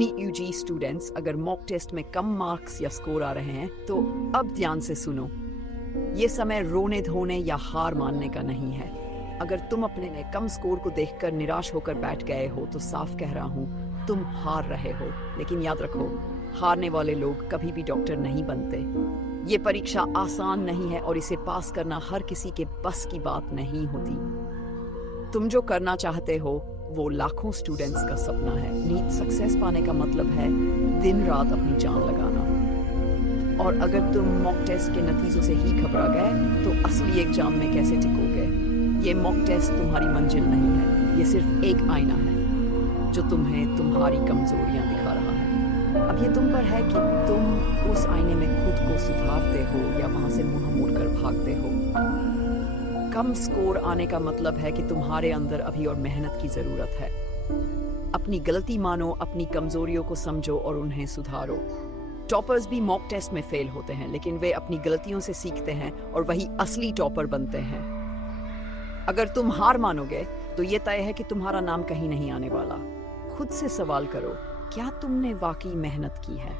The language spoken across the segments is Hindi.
नीट यूजी स्टूडेंट्स, अगर मॉक टेस्ट में कम मार्क्स या स्कोर आ रहे हैं तो अब ध्यान से सुनो। ये समय रोने धोने या हार मानने का नहीं है। अगर तुम अपने में कम स्कोर को देखकर निराश होकर बैठ गए हो तो साफ कह रहा हूँ, तुम हार रहे हो। लेकिन याद रखो, हारने वाले लोग कभी भी डॉक्टर नहीं बनते। ये परीक्षा आसान नहीं है और इसे पास करना हर किसी के बस की बात नहीं होती। तुम जो करना चाहते हो वो लाखों स्टूडेंट्स का सपना है। नीट सक्सेस पाने का मतलब है दिन रात अपनी जान लगाना। और अगर तुम मॉक टेस्ट के नतीजों से ही घबरा गए तो असली एग्जाम में कैसे टिकोगे? ये मॉक टेस्ट तुम्हारी मंजिल नहीं है, ये सिर्फ एक आईना है जो तुम्हें तुम्हारी कमजोरियां दिखा रहा है। अब ये तुम पर है कि तुम उस आईने में खुद को सुधारते हो या वहां से मुंह मोड़कर भागते हो। कम स्कोर आने का मतलब है कि तुम्हारे अंदर अभी और मेहनत की जरूरत है। अपनी गलती मानो, अपनी कमजोरियों को समझो और उन्हें सुधारो। टॉपर्स भी मॉक टेस्ट में फेल होते हैं, लेकिन वे अपनी गलतियों से सीखते हैं और वही असली टॉपर बनते हैं। अगर तुम हार मानोगे तो ये तय है कि तुम्हारा नाम कहीं नहीं आने वाला। खुद से सवाल करो, क्या तुमने वाकई मेहनत की है?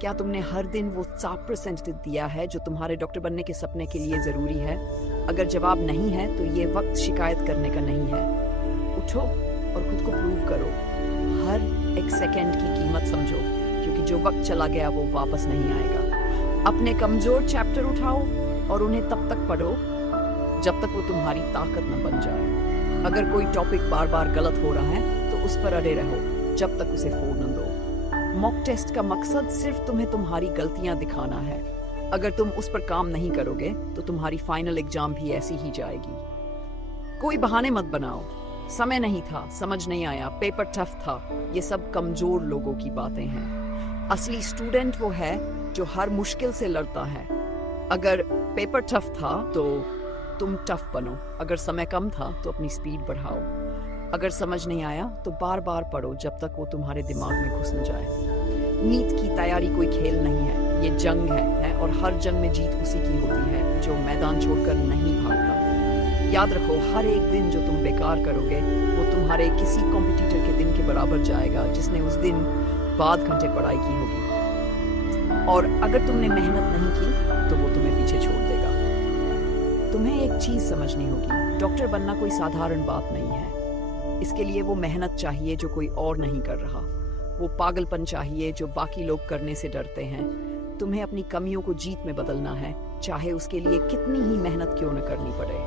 क्या तुमने हर दिन वो 100% दिया है जो तुम्हारे डॉक्टर बनने के सपने के लिए जरूरी है? अगर जवाब नहीं है तो ये वक्त शिकायत करने का नहीं है। उठो और खुद को प्रूव करो। हर एक सेकंड की कीमत समझो, क्योंकि जो वक्त चला गया वो वापस नहीं आएगा। अपने कमजोर चैप्टर उठाओ और उन्हें तब तक पढ़ो जब तक वो तुम्हारी ताकत न बन जाए। अगर कोई टॉपिक बार बार गलत हो रहा है तो उस पर अड़े रहो जब तक उसे फोड़ न दो। मॉक टेस्ट का मकसद सिर्फ तुम्हें तुम्हारी गलतियां दिखाना है। अगर तुम उस पर काम नहीं करोगे तो तुम्हारी फाइनल एग्जाम भी ऐसी ही जाएगी। कोई बहाने मत बनाओ, समय नहीं था, समझ नहीं आया, पेपर टफ था। ये सब कमजोर लोगों की बातें हैं। असली स्टूडेंट वो है जो हर मुश्किल से लड़ता है। अगर पेपर टफ था तो तुम टफ बनो। अगर समय कम था तो अपनी स्पीड बढ़ाओ। अगर समझ नहीं आया तो बार बार पढ़ो जब तक वो तुम्हारे दिमाग में घुस न जाए। नीट की तैयारी कोई खेल नहीं है, ये जंग है और हर जंग में जीत उसी की होती है जो मैदान छोड़कर नहीं भागता। याद रखो, हर एक दिन जो तुम बेकार करोगे वो तुम्हारे किसी कॉम्पिटिटर के दिन के बराबर जाएगा जिसने उस दिन बाद घंटे पढ़ाई की होगी। और अगर तुमने मेहनत नहीं की तो वो तुम्हें पीछे छोड़ देगा। तुम्हें एक चीज समझनी होगी, डॉक्टर बनना कोई साधारण बात नहीं है। इसके लिए वो मेहनत चाहिए जो कोई और नहीं कर रहा, वो पागलपन चाहिए जो बाकी लोग करने से डरते हैं। तुम्हें अपनी कमियों को जीत में बदलना है, चाहे उसके लिए कितनी ही मेहनत क्यों न करनी पड़े।